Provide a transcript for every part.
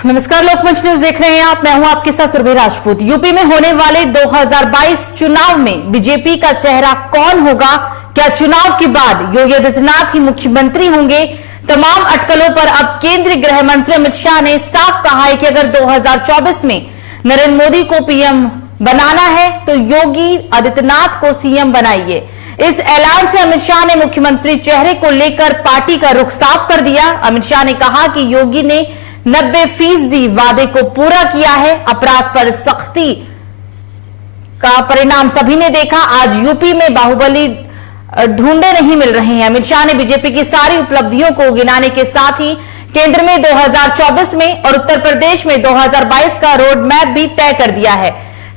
नमस्कार, लोकमंच न्यूज देख रहे हैं आप। मैं हूं आपके साथ सुरभि राजपूत। यूपी में होने वाले 2022 चुनाव में बीजेपी का चेहरा कौन होगा? क्या चुनाव के बाद योगी आदित्यनाथ ही मुख्यमंत्री होंगे? तमाम अटकलों पर अब केंद्रीय गृह मंत्री अमित शाह ने साफ कहा है कि अगर 2024 में नरेंद्र मोदी को पीएम बनाना है तो योगी आदित्यनाथ को सीएम बनाइए। इस ऐलान से अमित शाह ने मुख्यमंत्री चेहरे को लेकर पार्टी का रुख साफ कर दिया। अमित शाह ने कहा कि योगी ने 90% वादे को पूरा किया है। अपराध पर सख्ती का परिणाम सभी ने देखा। आज यूपी में बाहुबली ढूंढे नहीं मिल रहे हैं। अमित शाह ने बीजेपी की सारी उपलब्धियों को गिनाने के साथ ही केंद्र में 2024 में और उत्तर प्रदेश में 2022 का रोड मैप भी तय कर दिया है।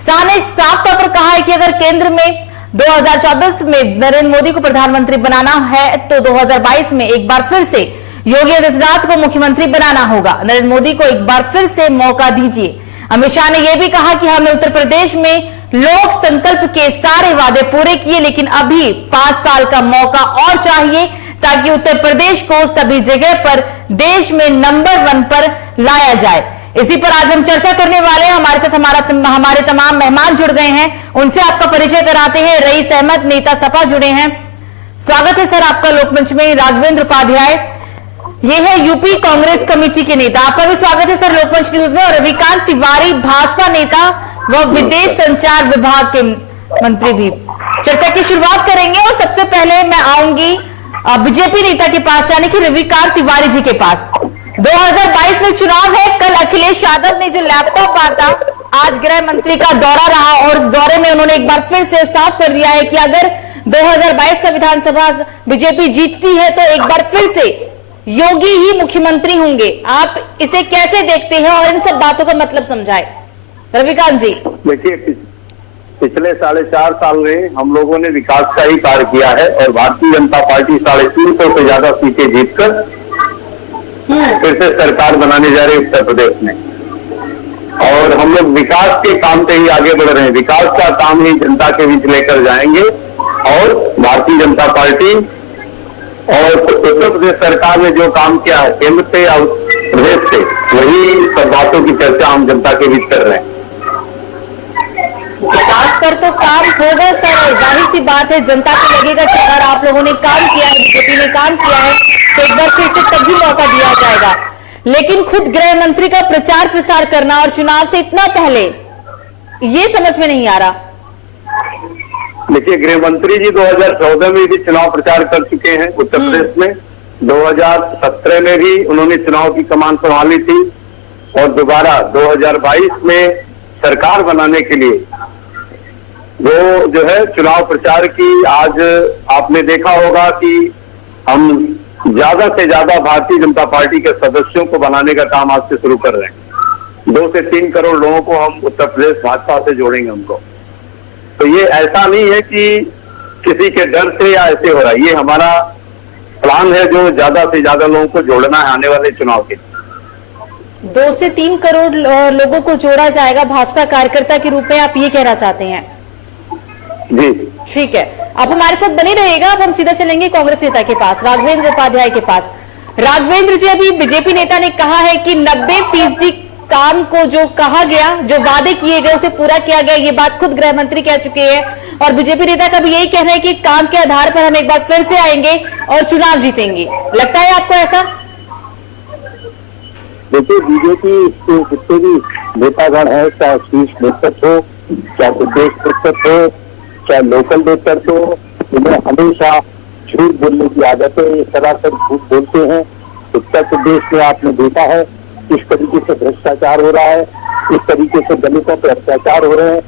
शाह ने साफ तौर पर कहा है कि अगर केंद्र में 2024 में नरेंद्र मोदी को प्रधानमंत्री बनाना है तो 2022 में एक बार फिर से योगी आदित्यनाथ को मुख्यमंत्री बनाना होगा। नरेंद्र मोदी को एक बार फिर से मौका दीजिए। अमित शाह ने यह भी कहा कि हमने उत्तर प्रदेश में लोक संकल्प के सारे वादे पूरे किए, लेकिन अभी 5 साल का मौका और चाहिए ताकि उत्तर प्रदेश को सभी जगह पर देश में नंबर 1 पर लाया जाए। इसी पर आज हम चर्चा करने वाले हैं। हमारे साथ हमारे तमाम मेहमान जुड़ गए हैं। उनसे आपका परिचय कराते हैं। रईस अहमद, नेता सपा, जुड़े हैं। स्वागत है सर आपका लोकमंच में। राघवेंद्र उपाध्याय, ये है यूपी कांग्रेस कमेटी के नेता, आपका भी स्वागत है सर लोकमंच न्यूज में। और रविकांत तिवारी, भाजपा नेता व विदेश संचार विभाग के मंत्री भी। चर्चा की शुरुआत करेंगे और सबसे पहले मैं आऊंगी बीजेपी नेता के पास, यानी कि रविकांत तिवारी जी के पास। 2022 में चुनाव है। कल अखिलेश यादव ने जो लैपटॉप बांटा, आज गृह मंत्री का दौरा रहा और उस दौरे में उन्होंने एक बार फिर से साफ कर दिया है कि अगर 2022 का विधानसभा बीजेपी जीतती है तो एक बार फिर से योगी ही मुख्यमंत्री होंगे। आप इसे कैसे देखते हैं और इन सब बातों का मतलब समझाएं रविकांत जी। देखिए, पिछले 4.5 साल में हम लोगों ने विकास का ही कार्य किया है और भारतीय जनता पार्टी 350 से ज्यादा सीटें जीतकर फिर से सरकार बनाने जा रही है उत्तर प्रदेश में। और हम लोग विकास के काम से ही आगे बढ़ रहे हैं। विकास का काम ही जनता के बीच लेकर जाएंगे और भारतीय जनता पार्टी और उत्तर प्रदेश सरकार ने जो काम किया है केंद्र से और प्रदेश से, वही सब बातों की चर्चा हम जनता के बीच कर रहे हैं। विकास पर तो काम होगा सर, जाहिर सी बात है। जनता को लगेगा कि अगर आप लोगों ने काम किया है, बीजेपी ने काम किया है, तो एक बार फिर से तभी मौका दिया जाएगा। लेकिन खुद गृह मंत्री का प्रचार प्रसार करना और चुनाव से इतना पहले, ये समझ में नहीं आ रहा। देखिए, गृह मंत्री जी 2014 में भी चुनाव प्रचार कर चुके हैं उत्तर प्रदेश में। 2017 में भी उन्होंने चुनाव की कमान संभाली थी और दोबारा 2022 में सरकार बनाने के लिए वो जो है चुनाव प्रचार की। आज आपने देखा होगा कि हम ज्यादा से ज्यादा भारतीय जनता पार्टी के सदस्यों को बनाने का काम आज से शुरू कर रहे हैं। 2 से 3 करोड़ लोगों को हम उत्तर प्रदेश भाजपा से जोड़ेंगे हमको। तो ये ऐसा नहीं है कि किसी के डर से या ऐसे हो रहा है, ये हमारा प्लान है जो ज्यादा से ज्यादा लोगों को जोड़ना है आने वाले चुनाव के। 2 से 3 करोड़ लोगों को जोड़ा जाएगा भाजपा कार्यकर्ता के रूप में, आप ये कहना चाहते हैं? जी ठीक है, आप हमारे साथ बने रहिएगा। अब हम सीधा चलेंगे कांग्रेस नेता के पास, राघवेंद्र उपाध्याय के पास। राघवेंद्र जी, अभी बीजेपी नेता ने कहा है कि 90% काम को जो कहा गया, जो वादे किए गए उसे पूरा किया गया। ये बात खुद गृह मंत्री कह चुके हैं और बीजेपी नेता का भी यही कहना है कि काम के आधार पर हम एक बार फिर से आएंगे और चुनाव जीतेंगे। लगता है आपको ऐसा? देखिए, बीजेपी के जितने भी नेतागण है, चाहे शीर्ष नेतृत्व हो, चाहे प्रदेश नेतृत्व हो, चाहे लोकल नेतृत्व हो, उन्हें हमेशा झूठ बोलने की आदत है। ये सरासर झूठ बोलते हैं। उत्तर प्रदेश में आपने देखा है किस तरीके से भ्रष्टाचार हो रहा है, किस तरीके से दलितों पर अत्याचार हो रहे हैं,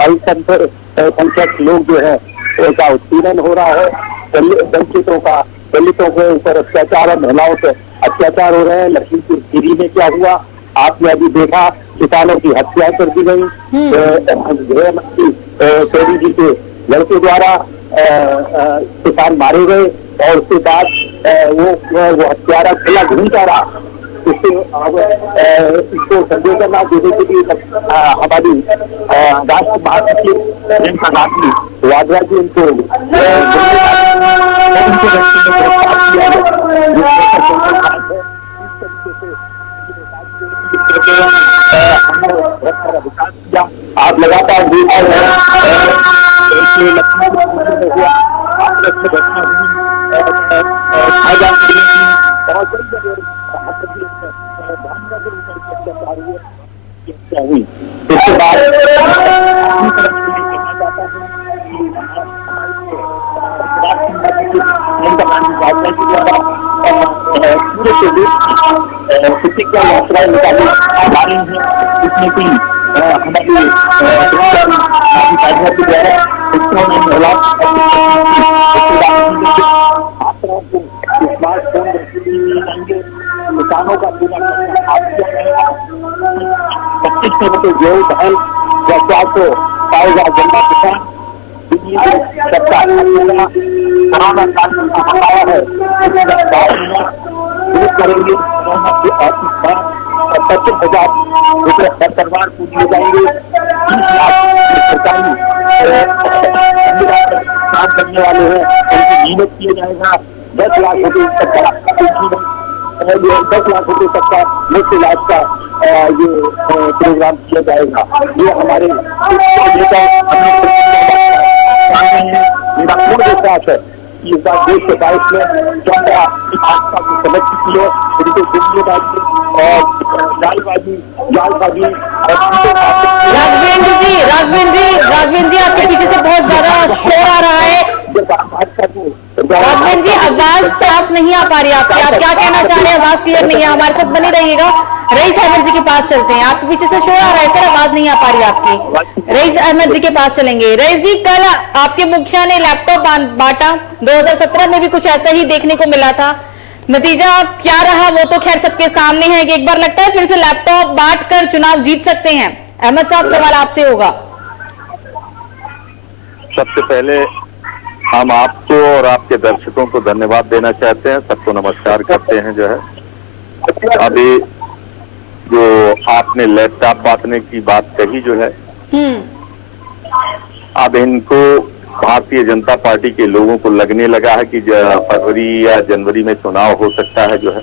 अल्पसंख्यक लोग जो है उनका उत्पीड़न हो रहा है, दलितों के ऊपर अत्याचार और महिलाओं पर अत्याचार हो रहे हैं। लखीमपुर खीरी में क्या हुआ आपने अभी देखा, किसानों की हत्या कर दी गई गृह मंत्री चौधरी जी के लड़के द्वारा। किसान मारे गए और उसके बाद वो हत्यारा खुला घूमता रहा। इसको संजय करना जैसे कि हमारी राष्ट्र महासचिव प्रियंका गांधी वाड्रा जी उनको हमने विकास किया। आप लगातार देख रहे हैं इसके बाद पूरे से प्रतिज्ञा यात्राएं निकाली जा रही है, जिसमें कि हमारी के द्वारा स्मार्टफोन जाएंगे, किसानों का पूरा 25 रुपये जो धन या 400 पाएगा जन्मा किसान सरकार कोरोना काल में आया है करेंगे। कोरोना के 25,000 रुपये हर परिवार को दिए जाएंगे। 30 लाख सरकारी काम करने वाले हैं उनको नियमित किया जाएगा। 10 लाख रुपये तक का 10 लाख रुपये तक का मुफ्त इलाज का ये प्रोग्राम किया जाएगा। ये हमारे नेता मेरा पूर्ण विश्वास है कि इस बार देश के बाईस में जनता की भाजपा की समझ चुकी है। उनको दुनियाबाजी और जालबाजी राघवेंद्र जी आपके पीछे से बहुत ज्यादा शोर आ रहा है। राघवेंद्र जी आवाज साफ नहीं आ पा रही आपकी, आप क्या कहना चाह रहे हैं? आवाज क्लियर नहीं है। हमारे साथ बने रहिएगा। रईस अहमद जी के पास चलते हैं। आपके पीछे से शोर आ रहा है सर, आवाज नहीं आ पा रही आपकी। रईस अहमद जी के पास चलेंगे। रईस जी, कल आपके मुखिया ने लैपटॉप बांटा, 2017 में भी कुछ ऐसा ही देखने को मिला था। नतीजा क्या रहा वो तो खैर सबके सामने है कि एक बार लगता है फिर से लैपटॉप बांट कर चुनाव जीत सकते हैं। अहमद साहब, सवाल आपसे होगा। सबसे पहले हम आपको और आपके दर्शकों को धन्यवाद देना चाहते हैं, सबको नमस्कार करते हैं। जो है अभी जो आपने लैपटॉप बांटने की बात कही जो है, अब इनको भारतीय जनता पार्टी के लोगों को लगने लगा है कि फरवरी या जनवरी में चुनाव हो सकता है जो है,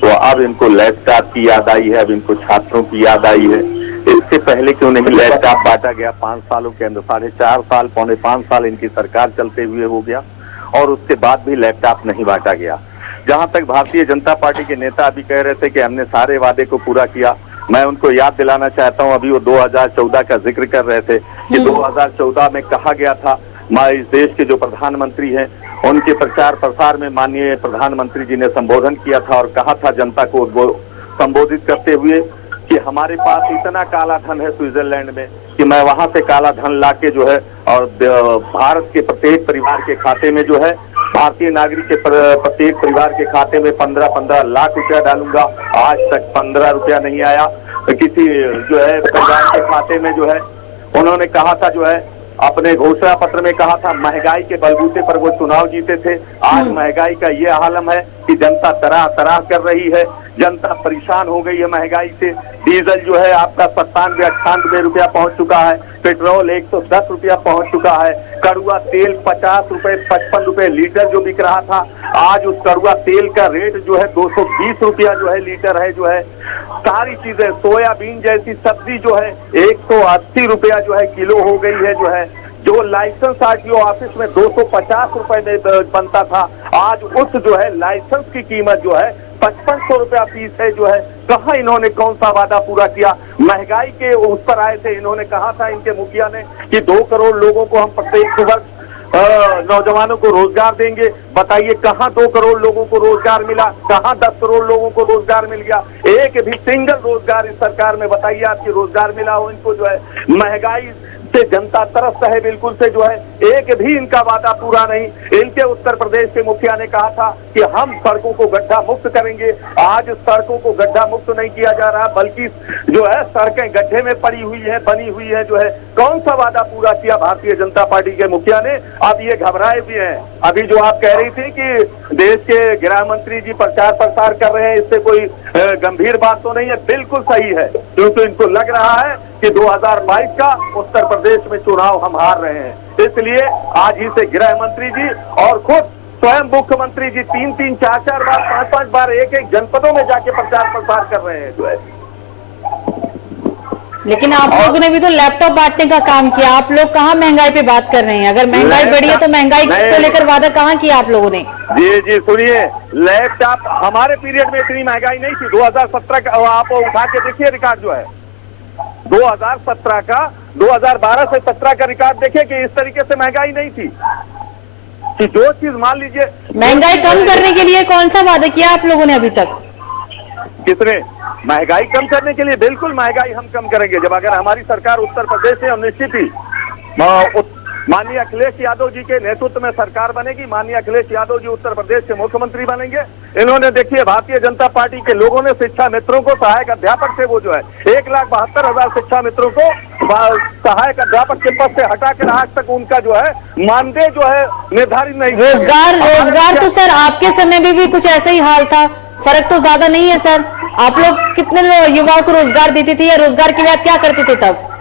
तो अब इनको लैपटॉप की याद आई है, अब इनको छात्रों की याद आई है। इससे पहले क्यों नहीं लैपटॉप बांटा गया? 5 सालों के अंदर 4.5 साल, 4.25 साल इनकी सरकार चलते हुए हो गया और उसके बाद भी लैपटॉप नहीं बांटा गया। जहां तक भारतीय जनता पार्टी के नेता अभी कह रहे थे कि हमने सारे वादे को पूरा किया, मैं उनको याद दिलाना चाहता हूं, अभी वो 2014 का जिक्र कर रहे थे कि 2014 में कहा गया था, इस देश के जो प्रधानमंत्री हैं उनके प्रचार प्रसार में माननीय प्रधानमंत्री जी ने संबोधन किया था और कहा था जनता को वो संबोधित करते हुए कि हमारे पास इतना काला धन है स्विट्जरलैंड में कि मैं वहां से काला धन लाके जो है और भारत के प्रत्येक परिवार के खाते में जो है, भारतीय नागरिक के प्रत्येक परिवार के खाते में 15-15 लाख रुपया डालूंगा। आज तक 15 रुपया नहीं आया किसी जो है परिवार के खाते में जो है। उन्होंने कहा था जो है, अपने घोषणा पत्र में कहा था, महंगाई के बलबूते पर वो चुनाव जीते थे। आज महंगाई का ये हालम है कि जनता तराह तराह कर रही है, जनता परेशान हो गई है महंगाई से। डीजल जो है आपका 97-98 रुपया पहुंच चुका है, पेट्रोल 110 रुपया पहुंच चुका है, कड़ुआ तेल 50 रुपए 55 रुपए लीटर जो बिक रहा था, आज उस कड़ुआ तेल का रेट जो है 220 रुपया जो है लीटर है जो है। सारी चीजें, सोयाबीन जैसी सब्जी जो है 180 रुपया जो है किलो हो गई है जो है। जो लाइसेंस आरटीओ ऑफिस में 250 रुपए में बनता था, आज उस जो है लाइसेंस की कीमत जो है 5500 रुपया फीस है जो है। कहा इन्होंने कौन सा वादा पूरा किया? महंगाई के उस पर आए थे, इन्होंने कहा था इनके मुखिया ने कि 2 करोड़ लोगों को हम प्रत्येक वर्ष नौजवानों को रोजगार देंगे। बताइए कहां 2 करोड़ लोगों को रोजगार मिला? कहां 10 करोड़ लोगों को रोजगार मिल गया? एक भी सिंगल रोजगार इस सरकार में बताइए आपकी रोजगार मिला हो इनको जो है। महंगाई से जनता त्रस्त है बिल्कुल से जो है, एक भी इनका वादा पूरा नहीं। इनके उत्तर प्रदेश के मुखिया ने कहा था कि हम सड़कों को गड्ढा मुक्त करेंगे, आज सड़कों को गड्ढा मुक्त नहीं किया जा रहा, बल्कि जो है सड़कें गड्ढे में पड़ी हुई है, बनी हुई है जो है। कौन सा वादा पूरा किया भारतीय जनता पार्टी के मुखिया ने? अब ये घबराए भी हैं। अभी जो आप कह रही थी कि देश के गृह मंत्री जी प्रचार प्रसार कर रहे हैं, इससे कोई गंभीर बात तो नहीं है, बिल्कुल सही है, क्योंकि इनको लग रहा है कि 2022 का उत्तर प्रदेश में चुनाव हम हार रहे हैं। इसलिए आज ही से गृह मंत्री जी और खुद स्वयं मुख्यमंत्री जी 3-3, 4-4 बार, 5-5 बार एक-एक जनपदों में जाके प्रचार प्रसार कर रहे हैं जो है। लेकिन आप लोगों ने भी तो लैपटॉप बांटने का काम किया, आप लोग कहाँ महंगाई पे बात कर रहे हैं? अगर महंगाई बढ़ी है तो महंगाई को लेकर वादा कहाँ किया आप लोगों ने? जी सुनिए, लैपटॉप हमारे पीरियड में इतनी महंगाई नहीं थी। 2017 का आप उठा के देखिए रिकॉर्ड जो है 2017 का, 2012 से 17 का रिकॉर्ड देखिए कि इस तरीके से महंगाई नहीं थी कि जो चीज मान लीजिए। महंगाई कम करने के लिए कौन सा वादा किया आप लोगों ने अभी तक? कितने? महंगाई कम करने के लिए बिल्कुल महंगाई हम कम करेंगे जब अगर हमारी सरकार उत्तर प्रदेश से, और निश्चित ही माननीय अखिलेश यादव जी के नेतृत्व में सरकार बनेगी। माननीय अखिलेश यादव जी उत्तर प्रदेश के मुख्यमंत्री बनेंगे। इन्होंने देखिए भारतीय जनता पार्टी के लोगों ने शिक्षा मित्रों को, सहायक अध्यापक से वो जो है 1,72,000 शिक्षा मित्रों को सहायक अध्यापक के पद से हटाकर आज तक उनका जो है मानदेय जो है निर्धारित नहीं। रोजगार तो सर आपके समय में भी कुछ ऐसा ही हाल था, फर्क तो ज्यादा नहीं है सर। आप लोग कितने युवाओं को रोजगार देते थे, या रोजगार के लिए आप क्या करते थे तब?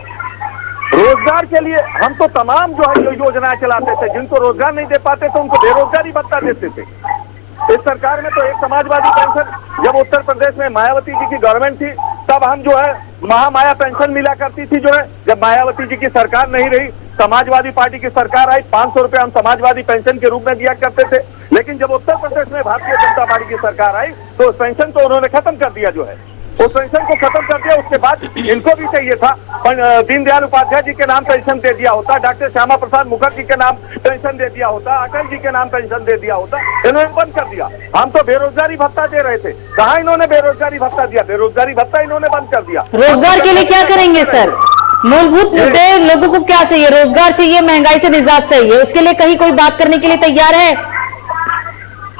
रोजगार के लिए हम तो तमाम जो है योजनाएं चलाते थे। जिनको रोजगार नहीं दे पाते थे उनको बेरोजगारी भत्ता देते थे। इस सरकार में तो एक समाजवादी पेंशन, जब उत्तर प्रदेश में मायावती जी की गवर्नमेंट थी तब हम जो है महामाया पेंशन मिला करती थी जो है। जब मायावती जी की सरकार नहीं रही, समाजवादी पार्टी की सरकार आई, 500 रुपए हम समाजवादी पेंशन के रूप में दिया करते थे। लेकिन जब उत्तर प्रदेश में भारतीय जनता पार्टी की सरकार आई तो उस पेंशन को उन्होंने खत्म कर दिया जो है। उस पेंशन को खत्म कर दिया। उसके बाद इनको भी चाहिए था, दीनदयाल उपाध्याय जी के नाम पेंशन दे दिया होता, डॉक्टर श्यामा प्रसाद मुखर्जी के नाम पेंशन दे दिया होता, अटल जी के नाम पेंशन दे दिया होता। इन्होंने बंद कर दिया। हम तो बेरोजगारी भत्ता दे रहे थे, कहाँ इन्होंने बेरोजगारी भत्ता दिया? बेरोजगारी भत्ता इन्होंने बंद कर दिया। रोजगार के लिए क्या करेंगे सर? मूलभूत मुद्दे लोगों को क्या चाहिए? रोजगार चाहिए, महंगाई से निजात चाहिए, उसके लिए कहीं कोई बात करने के लिए तैयार है?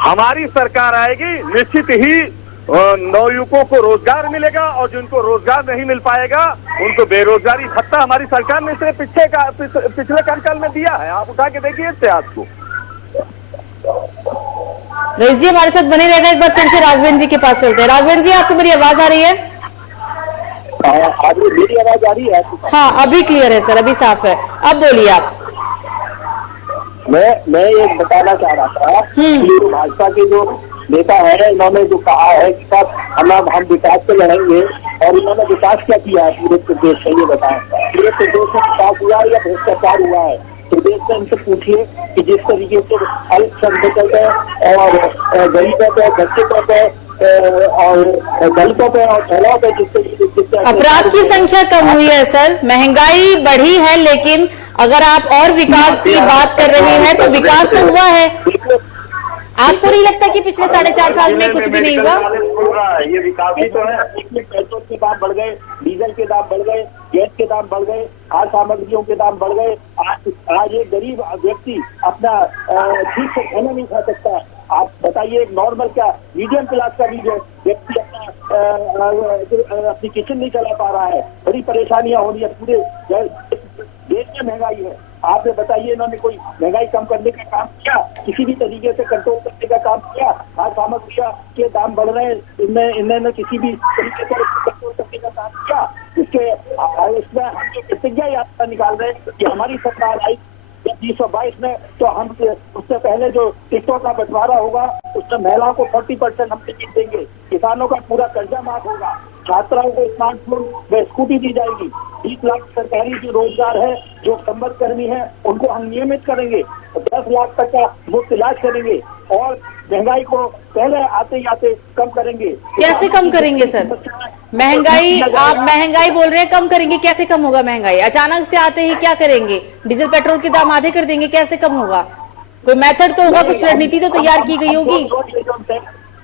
हमारी सरकार आएगी, निश्चित ही नवयुवकों को रोजगार मिलेगा, और जिनको रोजगार नहीं मिल पाएगा उनको बेरोजगारी भत्ता हमारी सरकार ने सिर्फ पिछले कार्यकाल में दिया है। आप उठा के देखिए इतिहास को। रईस जी हमारे साथ बने रहेगा। एक बार फिर से राघवेंद्र जी के पास चलते हैं। राघवेंद्र जी, आपको मेरी आवाज आ रही है? मेरी आवाज आ रही है? हाँ, अभी क्लियर है सर, अभी साफ है। अब बोलिए आप। मैं ये बताना चाह रहा था कि भाजपा के जो नेता है, इन्होंने जो कहा है कि साहब हम विकास से लड़ेंगे, और इन्होंने विकास क्या किया है पूरे प्रदेश में? ये बताएं, पूरे प्रदेश में विकास हुआ है या भ्रष्टाचार हुआ है? प्रदेश में इनसे पूछिए कि जिस तरीके से अल्पसंख्यकों पे और गरीबों पे, बच्चों पे और दलितों पे और महिलाओं पे जिस तरीके से अपराध की संख्या कम हुई है सर, महंगाई बढ़ी है, लेकिन अगर आप और विकास की बात कर रहे हैं तो विकास तो हुआ है। आपको नहीं लगता कि पिछले 4.5 साल में कुछ भी नहीं हुआ? ये विकास ही तो है। पेट्रोल के दाम बढ़ गए, डीजल के दाम बढ़ गए, गैस के दाम बढ़ गए, खाद्य सामग्रियों के दाम बढ़ गए। आज एक गरीब व्यक्ति अपना ठीक से खाना नहीं खा सकता। आप बताइए, एक नॉर्मल क्या मीडियम क्लास का भी जो व्यक्ति अपनी किचन नहीं चला पा रहा है, बड़ी परेशानियां हो रही है। पूरे देश में महंगाई है। आप ये बताइए, इन्होंने कोई महंगाई कम करने का काम किया? किसी भी तरीके से कंट्रोल करने का काम किया? खाद्य सामग्रियों के दाम बढ़ रहे हैं, इन्होंने किसी भी तरीके से कंट्रोल करने का काम किया? इसमें हम जो प्रतिज्ञा यात्रा निकाल रहे हैं कि हमारी सरकार आई 2022 में, तो हम उससे पहले जो टिकटों का बंटवारा होगा उसमें महिलाओं को 40% हम टिकट देंगे, किसानों का पूरा कर्जा माफ होगा, छात्राओं को स्मार्टफोन व स्कूटी दी जाएगी, 20 लाख सरकारी जो रोजगार है, जो संबद्ध कर्मी है उनको हम नियमित करेंगे, 10 लाख तक का मुफ्त इलाज करेंगे, और महंगाई को पहले आते ही आते कम करेंगे। कैसे कम करेंगे सर महंगाई? आप महंगाई बोल रहे हैं, कम करेंगे, कैसे कम होगा महंगाई? अचानक से आते ही क्या करेंगे? डीजल पेट्रोल के दाम आधे कर देंगे, कैसे कम होगा? कोई मेथड तो होगा, कुछ रणनीति तो तैयार की गई होगी।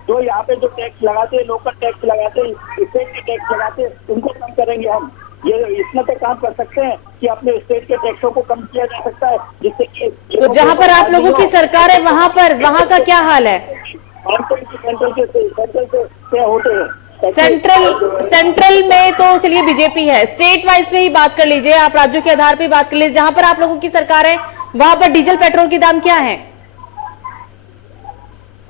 जो यहाँ पे जो टैक्स लगाते हैं, लोकल टैक्स लगाते हैं, स्टेट के टैक्स लगाते हैं, उनको कम करेंगे हम। ये इसमें तो काम कर सकते हैं कि अपने स्टेट के टैक्सों को कम किया जा सकता है, जिससे कि तो जहाँ पर आप लोगों की सरकार है वहाँ का क्या हाल है? सेंट्रल से होते हैं। सेंट्रल में तो चलिए बीजेपी है, स्टेट वाइज में ही बात कर लीजिए, आप राज्यों के आधार पे बात कर लीजिए। जहाँ पर आप लोगों की सरकार है वहाँ पर डीजल पेट्रोल के दाम क्या है?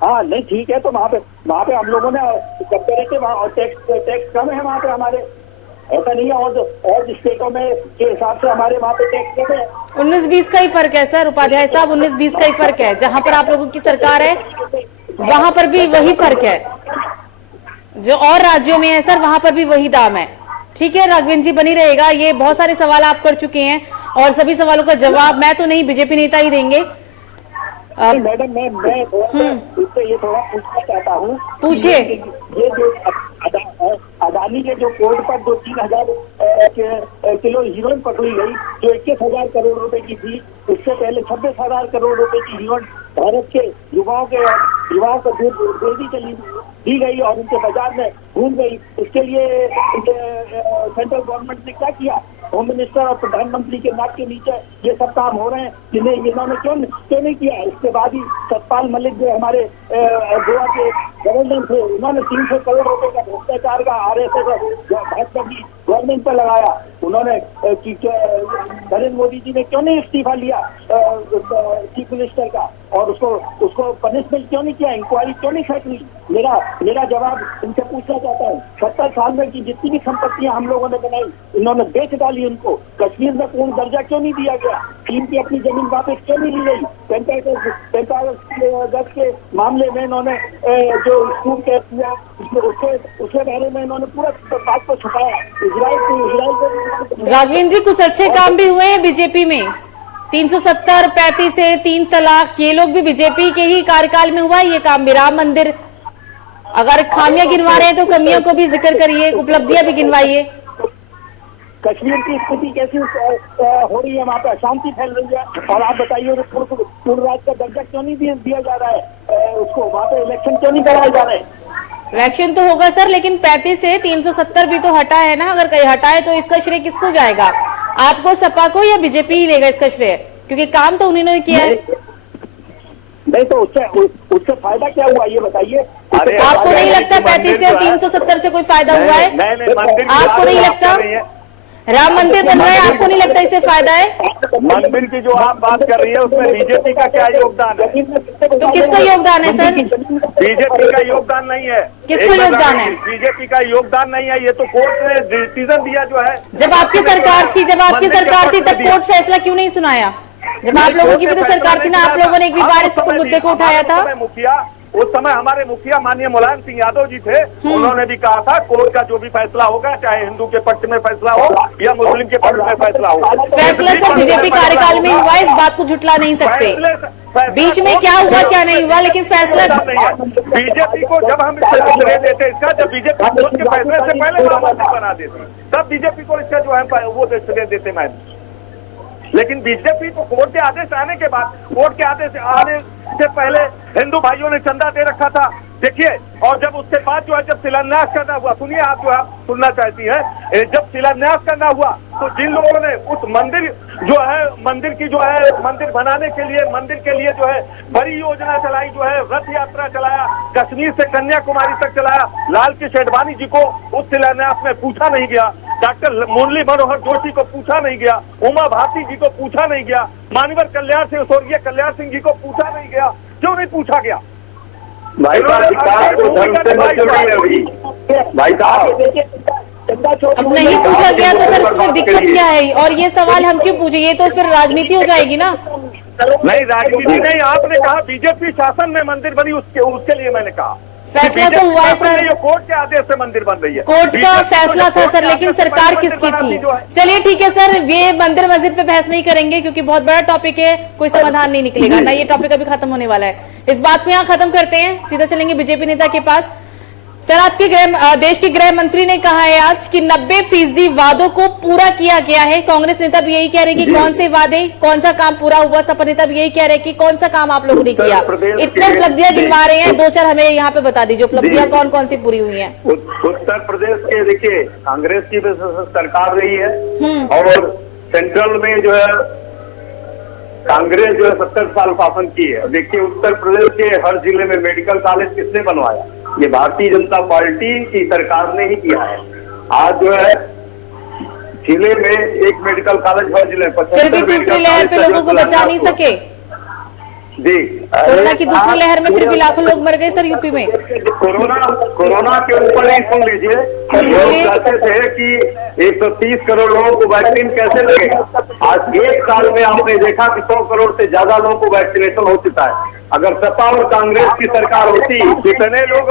हाँ नहीं ठीक है, तो वहाँ पे हम लोगों ने कंपेरेटिव टैक्स कम है वहाँ पे हमारे, ऐसा नहीं है। और स्टेटों में के हिसाब से हमारे वहाँ पे टैक्स कम है। 19-20 का ही फर्क है सर उपाध्याय साहब, 19-20 का ही फर्क है। जहाँ पर आप लोगों की सरकार है वहाँ पर भी वही फर्क है, जो और राज्यों में है सर वहाँ पर भी वही दाम है। ठीक है राघवेंद्र जी, बनी रहेगा। ये बहुत सारे सवाल आप कर चुके हैं और सभी सवालों का जवाब मैं तो नहीं, बीजेपी नेता ही देंगे। मैडम मैं इससे ये थोड़ा पूछना चाहता हूँ। पूछिए। ये जो अदानी के जो पोर्ट पर जो 3000 किलो हीरोइन पकड़ी गई, जो 21,000 करोड़ रुपए की थी, उससे पहले 26,000 करोड़ रुपए की हीरोइन भारत के युवाओं को दी गई और उनके बाजार में घूम गई। इसके लिए सेंट्रल गवर्नमेंट ने क्या किया? होम मिनिस्टर और प्रधानमंत्री के नाक के नीचे ये सब काम हो रहे हैं, जिन्हें इन्होंने क्यों नहीं किया? इसके बाद ही सतपाल मलिक जो हमारे गोवा के गवर्नर थे, उन्होंने 300 करोड़ रुपए का भ्रष्टाचार का आरएसएस भाजपा की गवर्नमेंट पर लगाया। उन्होंने नरेंद्र मोदी जी ने क्यों नहीं इस्तीफा लिया चीफ मिनिस्टर का, और उसको पनिशमेंट क्यों नहीं किया? इंक्वायरी क्यों नहीं फेंक ली? मेरा जवाब इनसे पूछना चाहता हूँ। 70 साल में की जितनी भी संपत्तियां हम लोगों ने बनाई, इन्होंने बेच डाली उनको। कश्मीर में पूर्ण दर्जा क्यों नहीं दिया गया? चीन की अपनी जमीन वापस क्यों नहीं ली गई? 45 अगस्त के मामले में इन्होंने जो स्कूल के उसके बारे में इन्होंने पूरा बात को छुपाया। इजराइल को राघवेंद्र जी, कुछ अच्छे काम भी हुए हैं बीजेपी में। 370, 35 से 3 तलाक, ये लोग भी बीजेपी के ही कार्यकाल में हुआ है ये काम भी। राम मंदिर, अगर खामियां गिनवा रहे हैं तो कमियों को भी जिक्र करिए, उपलब्धियां भी गिनवाइए। कश्मीर की स्थिति कैसी हो रही है? वहाँ पे अशांति फैल रही है, और आप बताइए पूर्ण राज्य का दर्जा क्यों नहीं दिया जा रहा है? उसको वहाँ पे इलेक्शन क्यों नहीं कराए जा रहे हैं? इलेक्शन तो होगा सर, लेकिन 35 से 370 भी तो हटा है ना। अगर कहीं हटाए तो इसका श्रेय किसको जाएगा? आपको, सपा को, या बीजेपी ही लेगा इसका श्रेय? क्योंकि काम तो उन्होंने किया है। नहीं तो उससे फायदा क्या हुआ ये बताइए। आपको नहीं लगता 35 से 370 से कोई फायदा हुआ है? आपको नहीं लगता? राम मंदिर बन रहा है, आपको नहीं लगता इससे फायदा है? मंदिर की जो आप बात कर रही है उसमें बीजेपी का क्या योगदान है? तो किसका योगदान है सर? बीजेपी का योगदान नहीं है। किसको योगदान है? बीजेपी का योगदान नहीं है, ये तो कोर्ट ने डिसीजन दिया जो है। जब आपकी सरकार थी तब कोर्ट फैसला क्यों नहीं सुनाया? जब आप लोगों की भी तो सरकार थी ना, आप लोगों ने एक भी बार इस मुद्दे को उठाया था। मुखिया उस समय हमारे मुखिया माननीय मुलायम सिंह यादव जी थे, उन्होंने भी कहा था कोर्ट का जो भी फैसला होगा, चाहे हिंदू के पक्ष में फैसला हो या मुस्लिम के पक्ष में फैसला हो, फैसला सब बीजेपी कार्यकाल में हुआ, इस बात को झुठला नहीं सकते। बीच में क्या हुआ क्या नहीं हुआ, लेकिन फैसला नहीं है। बीजेपी को जब हम श्रेय देते इसका, जब बीजेपी कोर्ट के फैसले से पहले महामंत्री बना देती, तब बीजेपी को इसका जो है वो श्रेय देते। मैं लेकिन बीजेपी को कोर्ट के आदेश आने के बाद, कोर्ट के आदेश आने से पहले हिंदू भाइयों ने चंदा दे रखा था, देखिए। और जब उसके बाद जो है, जब शिलान्यास करना हुआ, सुनिए आप जो है सुनना चाहती है, जब शिलान्यास करना हुआ तो जिन लोगों ने उस मंदिर जो है, मंदिर की जो है, मंदिर बनाने के लिए, मंदिर के लिए जो है बड़ी योजना चलाई, जो है रथ यात्रा चलाया, कश्मीर से कन्याकुमारी तक चलाया, लाल कृष्ण आडवाणी जी को उस शिलान्यास में पूछा नहीं गया, डॉक्टर मुरली मनोहर जोशी को पूछा नहीं गया, उमा भारती जी को पूछा नहीं गया, मानवर कल्याण सिंह, स्वर्गीय कल्याण सिंह जी को पूछा नहीं गया। क्यों नहीं पूछा गया? भाई साहब अब नहीं पूछा गया तो सर इसमें दिक्कत क्या है? और ये सवाल हम क्यों पूछे? ये तो फिर राजनीति हो जाएगी ना। नहीं, राजनीति नहीं। आपने कहा बीजेपी शासन में मंदिर बनी, उसके लिए मैंने कहा फैसला तो हुआ है सर, कोर्ट के आदेश से मंदिर बन रही है। कोर्ट का फैसला था सर, लेकिन सरकार किसकी थी? चलिए ठीक है सर, ये मंदिर मस्जिद पे बहस नहीं करेंगे क्योंकि बहुत बड़ा टॉपिक है, कोई समाधान नहीं निकलेगा ना, ये टॉपिक अभी खत्म होने वाला है। इस बात को यहाँ खत्म करते हैं, सीधा चलेंगे बीजेपी नेता के पास। सर, आपके देश के गृह मंत्री ने कहा है आज कि 90% वादों को पूरा किया गया है। कांग्रेस नेता भी यही कह रहे हैं कि कौन से वादे, कौन सा काम पूरा हुआ। सपा नेता भी यही कह रहे हैं कि कौन सा काम आप लोगों ने किया। इतने उपलब्धियां गिनवा रहे हैं, 2-4 हमें यहाँ पे बता दीजिए उपलब्धियां कौन कौन सी पूरी हुई है। उत्तर प्रदेश के देखिए, कांग्रेस की सरकार रही है और सेंट्रल में जो है कांग्रेस जो है 70 साल शासन की है। देखिए उत्तर प्रदेश के हर जिले में मेडिकल कॉलेज किसने बनवाया? ये भारतीय जनता पार्टी की सरकार ने ही किया है। आज जो है जिले में एक मेडिकल कॉलेज हर जिले में, फिर भी दूसरी लहर पे लोगों को बचा नहीं सके। जी कोरोना की दूसरी लहर में फिर भी लाखों लोग मर गए सर यूपी में। कोरोना के ऊपर ही सुन लीजिए, लोग कहते थे कि 130 करोड़ लोगों को वैक्सीन कैसे लगेगा। आज एक साल में आपने देखा कि 100 करोड़ से ज्यादा लोगों को वैक्सीनेशन हो चुका है। अगर सपा और कांग्रेस की सरकार होती, कितने लोग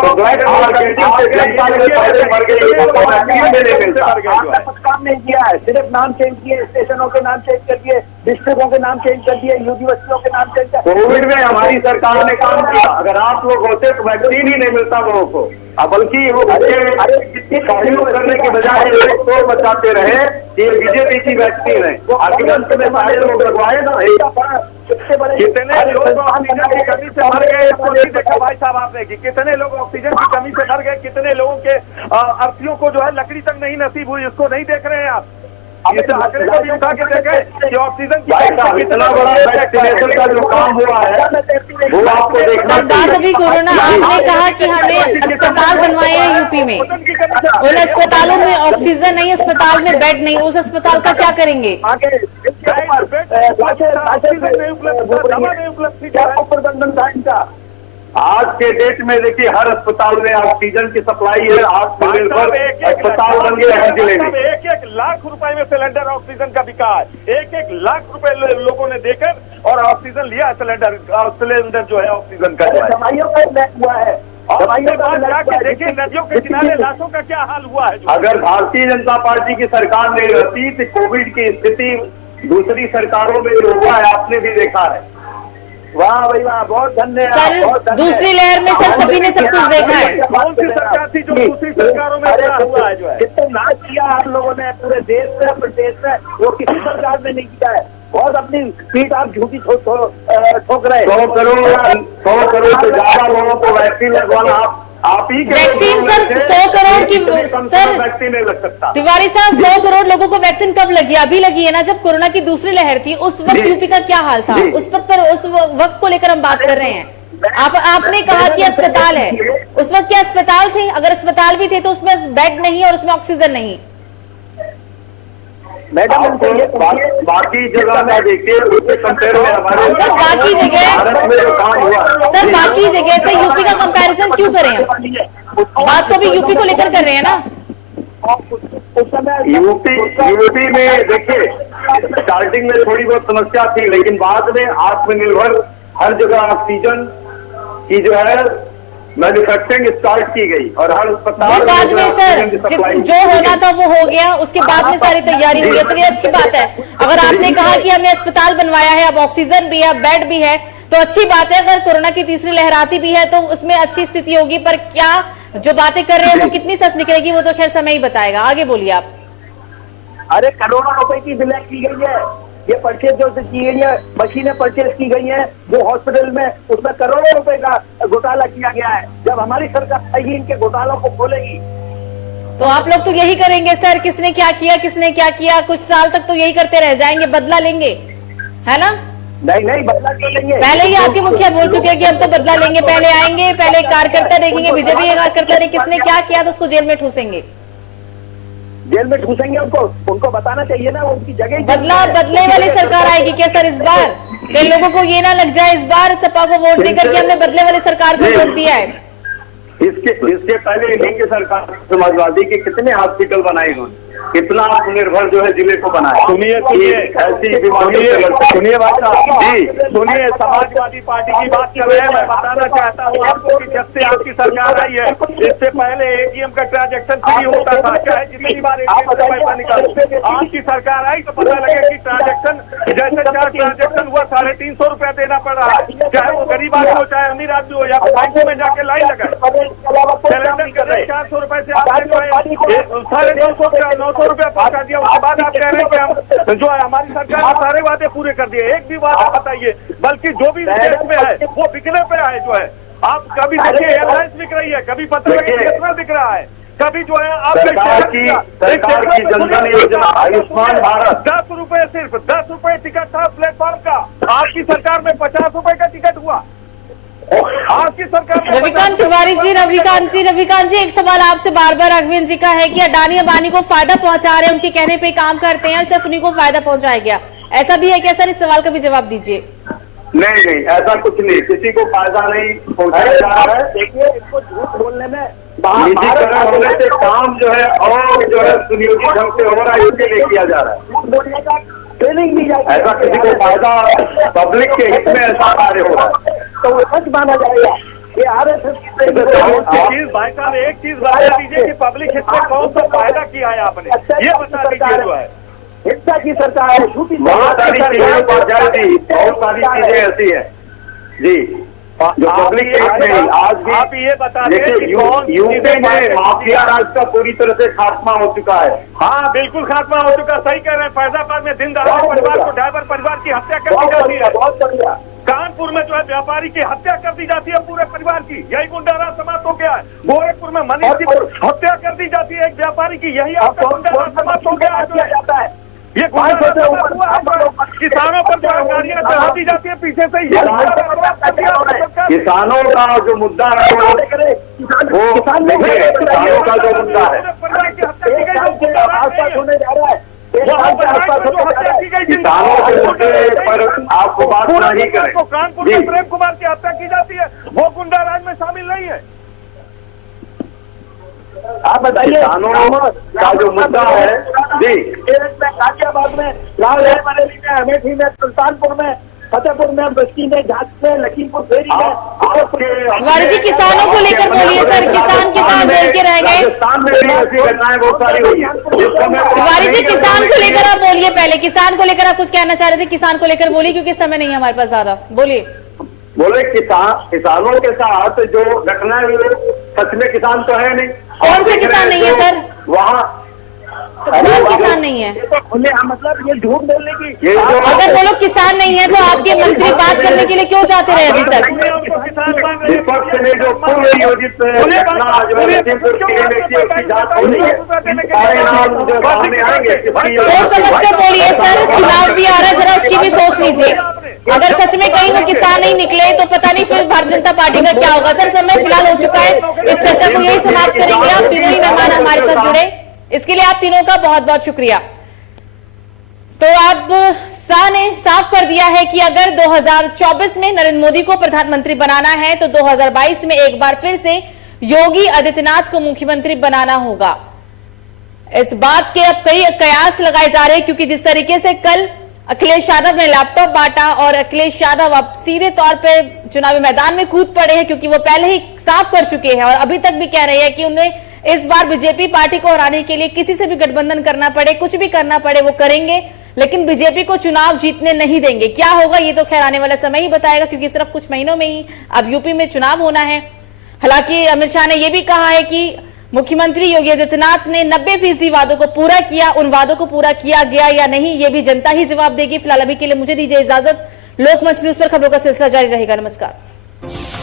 काम नहीं किया है, सिर्फ नाम चेंज किए, स्टेशनों के नाम चेंज कर दिए, डिस्ट्रिक्टों के नाम चेंज कर दिए, यूनिवर्सिटियों के नाम चेंज कर दिए। कोविड में हमारी सरकार ने काम किया। अगर आप लोग होते तो वैक्सीन ही नहीं मिलता लोगों को, बल्कि वो सहयोग करने के बजाय तो बचाते रहे कि ये बीजेपी की वैक्सीन है। आखिर अंत में सारे लोग लगवाए ना। कितने लोग ऑक्सीजन की कमी से मर गए, देखा भाई साहब आपने कि कितने लोग ऑक्सीजन की कमी से मर गए, कितने लोगों के अर्थियों को जो है लकड़ी तक नहीं नसीब हुई, इसको नहीं देख रहे हैं आप। इस आंकड़े को भी उठा के देखें कि ऑक्सीजन की इतना बड़ा वैक्सीनेशन का जो काम हुआ है वो आपको देखना सरकार अभी कोरोना, आपने कहा कि हमने अस्पताल बनवाए हैं यूपी में, उन अस्पतालों में ऑक्सीजन नहीं, अस्पताल में बेड नहीं, उस अस्पताल का क्या करेंगे? प्रबंधन का आज के डेट में देखिए हर अस्पताल में ऑक्सीजन की सप्लाई है। आत्मनिर्भर अस्पताल बन गए हर जिले में। 1-1 लाख रुपए में सिलेंडर ऑक्सीजन का बिका है। 1-1 लाख रुपए लोगों ने देकर और ऑक्सीजन लिया। सिलेंडर जो है ऑक्सीजन का दवाइयों का हुआ है। देखिए नदियों के किनारे लाशों का क्या हाल हुआ है। अगर भारतीय जनता पार्टी की सरकार नहीं रहती तो कोविड की स्थिति दूसरी सरकारों में जो हुआ है आपने भी देखा है। वाह भाई वाह, बहुत धन्यवाद। सर दूसरी लहर में सर सभी ने सब कुछ देखा है। कौन सी सरकार थी जो दूसरी सरकारों में क्या हुआ है जो है। कितना नाच किया आप लोगों ने पूरे देश में, प्रदेश में, वो किसी सरकार ने नहीं किया है। बहुत अपनी पीठ आप झूठी ठोक रहे हैं। 100 करोड़ से ज्यादा लोगों को वैक्सीन लगवाना आप ही के वैक्सीन सर 100 करोड़ की सर वैक्सीन नहीं लग सकता। तिवारी साहब 100 करोड़ लोगों को वैक्सीन कब लगी? अभी लगी है ना, जब कोरोना की दूसरी लहर थी उस वक्त यूपी का क्या हाल था? उस वक्त को लेकर हम बात कर रहे हैं। आपने कहा कि अस्पताल है, उस वक्त क्या अस्पताल थे? अगर अस्पताल भी थे तो उसमें बेड नहीं और उसमें ऑक्सीजन नहीं। मैडम बाकी जगह में देखिए उसके कंपेयर में हमारे सर बाकी जगह भारत में जो काम हुआ, सर बाकी जगह से यूपी का कंपैरिजन क्यों करें हम? बात तो अभी यूपी को लेकर कर रहे हैं ना। यूपी में देखिए स्टार्टिंग में थोड़ी बहुत समस्या थी, लेकिन बाद में आत्मनिर्भर हर जगह ऑक्सीजन की जो है मैन्युफैक्चरिंग स्टार्ट की गई और हर अस्पताल बाद में सर जो होना था वो हो गया, उसके बाद में सारी तैयारी हुई है। चलिए अच्छी बात है। अगर आपने कहा कि हमने अस्पताल बनवाया है, अब ऑक्सीजन भी है, बेड भी है, तो अच्छी बात है। अगर कोरोना की तीसरी लहर आती भी है तो उसमें अच्छी स्थिति होगी, पर क्या जो बातें कर रहे हैं वो कितनी सच निकलेगी वो तो खैर समय ही बताएगा। आगे बोलिए आप। अरे करोड़ों रुपए की बिलिंग की गई है, ये परचेज जो की गई है, मशीनें परचेज की गई हैं जो हॉस्पिटल में, उसमें करोड़ों रुपए का घोटाला किया गया है। जब हमारी सरकार ही इनके घोटालों को खोलेगी तो आप लोग तो यही करेंगे सर, किसने क्या किया किसने क्या किया, कुछ साल तक तो यही करते रह जाएंगे, बदला लेंगे, है ना? नहीं बदला क्यों लेंगे? पहले ही आपके मुखिया बोल चुके हैं कि हम तो बदला लेंगे, पहले आएंगे, पहले कार्यकर्ता देखेंगे, बीजेपी के कार्यकर्ता ने किसने क्या किया तो उसको जेल में ठूसेंगे। जेल में ठूसेंगे उनको बताना चाहिए ना, उनकी जगह बदले वाली सरकार आएगी क्या सर इस बार? कई लोगों को ये ना लग जाए इस बार सपा को वोट देकर कि हमने बदले वाली सरकार को वोट दिया है। इसके पहले इन्हीं की सरकार समाजवादी के कितने हॉस्पिटल बनाए उन्होंने, कितना आत्मनिर्भर जो है जिले को बनाया। सुनिए ऐसी बीमारी सुनिए बात जी, सुनिए समाजवादी पार्टी की बात कर रहे हैं। मैं बताना चाहता हूँ आपको कि जब से आपकी सरकार आई है, इससे पहले एटीएम का ट्रांजैक्शन फ्री होता था, चाहे जितनी बार एटीएम से पैसा निकालो। आपकी सरकार आई तो पता लगे कि ट्रांजैक्शन जैसे 4 ट्रांजैक्शन हुआ 350 रुपया देना पड़ रहा है, चाहे वो गरीब आदमी हो चाहे अमीर आदमी हो, या बैंकों में जाके लाइन लगाए। सिलेंडर कर रहे 400 रुपए से आपने 900 रुपया पहुंचा दिया। उसके बाद आप कह रहे हैं कि हम जो है हमारी सरकार ने सारे वादे पूरे कर दिए, एक भी वादा बताइए। बल्कि जो भी देश में है वो बिकने पे है जो है। आप कभी देखिए एयरलाइंस बिक रही है, कभी पता लगे बिक रहा है, कभी जो है आपके सरकार की जनधन योजना, आयुष्मान भारत, 10 रुपए सिर्फ 10 रुपए टिकट था प्लेटफॉर्म का। आपकी सरकार में 50 रुपए का टिकट हुआ। आपकी सरकार रविकांत तिवारी जी, रविकांत जी एक सवाल आपसे बार बार अरविंद जी का है कि अडानी अंबानी को फायदा पहुंचा रहे हैं, उनके कहने पे काम करते हैं, सिर्फ उन्हीं को फायदा पहुंचाया गया, ऐसा भी है क्या सर? इस सवाल का भी जवाब दीजिए। नहीं नहीं, ऐसा कुछ नहीं, किसी को फायदा नहीं पहुंचाया जा रहा है। देखिए, इसको झूठ बोलने में निजीकरण होने से काम जो है और जो है सुनियोजित ढंग से हो रहा है, इसके लिए किया जा रहा है। बोलने का ट्रेनिंग दी जाएगी, ऐसा किसी को फायदा, पब्लिक के हित में ऐसा कार्य हो रहा है तो वो सच माना जाएगा। ये RSS की भाई साहब एक चीज बता दीजिए कि पब्लिक हित में कौन सा फायदा किया है आपने, ये बता दीजिए जो है। हिस्सा की सरकार है, झूठी बहुत सारी चीजें बहुत सारी चीजें ऐसी है जी जो पब्लिक के हित में ही। आज भी आप ये बता दें देखिए, कि कौन यूपी में माफिया राज का पूरी तरह से खात्मा हो चुका है। हाँ बिल्कुल खात्मा हो चुका, सही कह रहे हैं। फैजाबाद में दिन दहाड़े परिवार को, ड्राइवर परिवार की हत्या कर दी जाती है। बहुत बढ़िया। कानपुर में जो है व्यापारी की हत्या कर दी जाती है पूरे परिवार की, यही गुंडाराज समाप्त हो गया है। गोरखपुर में मनीष की हत्या कर दी जाती है एक व्यापारी की, यही आपका गुंडाराज समाप्त हो गया है। ये किसानों पर गाड़ियां चढ़ा दी जाती है पीछे से। किसानों का जो मुद्दा है वो देखिए, किसानों का जो मुद्दा है, किसानों के मुद्दे पर आपको बात नहीं करें। कानपुर में प्रेम कुमार की हत्या की जाती है, वो गुंडाराज में शामिल नहीं है। आप बताइए, किसानों का जो मुद्दा है जी, गाजियाबाद में, रायबरेली में, अमेठी में, सुल्तानपुर में, फतेहपुर में, बस्ती में, झांसी में, लखीमपुर खीरी में। तिवारी जी किसानों को लेकर बोलिए सर, किसान बोल के रह गए। राजस्थान में भी ऐसी घटनाएं बहुत सारी हुई है। तिवारी जी किसान को लेकर आप बोलिए, पहले किसान को लेकर आप कुछ कहना चाह रहे थे, किसान को लेकर बोलिए क्योंकि समय नहीं है हमारे पास ज्यादा, बोलिए। बोले किसानों के साथ जो घटनाएं हुई, सच में किसान तो है नहीं। कौन से किसान नहीं है सर? वहाँ कौन किसान नहीं है? मतलब ये झूठ बोलने की, ये जो अगर वो लोग किसान नहीं है तो आपके मंत्री बात करने के लिए क्यों जाते रहे अभी तक? विपक्ष ने जो पूर्व नियोजित घटना जो लखीमपुर खीरी में की, उसकी जांच होनी है, सारे नाम जो सामने आएंगे। सोच समझ कर बोलिए सर, चुनाव भी आ रहा है, जरा उसकी भी सोच लीजिए। अगर सच में कहीं वो किसान नहीं निकले तो पता नहीं फिर भारतीय जनता पार्टी का क्या होगा। सर समय फिलहाल हो चुका है, इस चर्चा को यही समाप्त करेंगे। आप तीनों ही मेहमान हमारे साथ जुड़े, इसके लिए आप तीनों का बहुत बहुत शुक्रिया। तो अब शाह ने साफ कर दिया है कि अगर 2024 में नरेंद्र मोदी को प्रधानमंत्री बनाना है तो 2022 में एक बार फिर से योगी आदित्यनाथ को मुख्यमंत्री बनाना होगा। इस बात के अब कई कयास लगाए जा रहे हैं क्योंकि जिस तरीके से कल अखिलेश यादव ने लैपटॉप बांटा और अखिलेश यादव अब सीधे तौर पे चुनावी मैदान में कूद पड़े हैं क्योंकि वो पहले ही साफ कर चुके हैं और अभी तक भी कह रहे हैं कि उन्हें इस बार बीजेपी पार्टी को हराने के लिए किसी से भी गठबंधन करना पड़े, कुछ भी करना पड़े वो करेंगे, लेकिन बीजेपी को चुनाव जीतने नहीं देंगे। क्या होगा ये तो खैर आने वाला समय ही बताएगा क्योंकि सिर्फ कुछ महीनों में ही अब यूपी में चुनाव होना है। हालांकि अमित शाह ने यह भी कहा है कि मुख्यमंत्री योगी आदित्यनाथ ने 90% वादों को पूरा किया, उन वादों को पूरा किया गया या नहीं ये भी जनता ही जवाब देगी। फिलहाल अभी के लिए मुझे दीजिए इजाजत। लोकमंच न्यूज पर खबरों का सिलसिला जारी रहेगा। नमस्कार।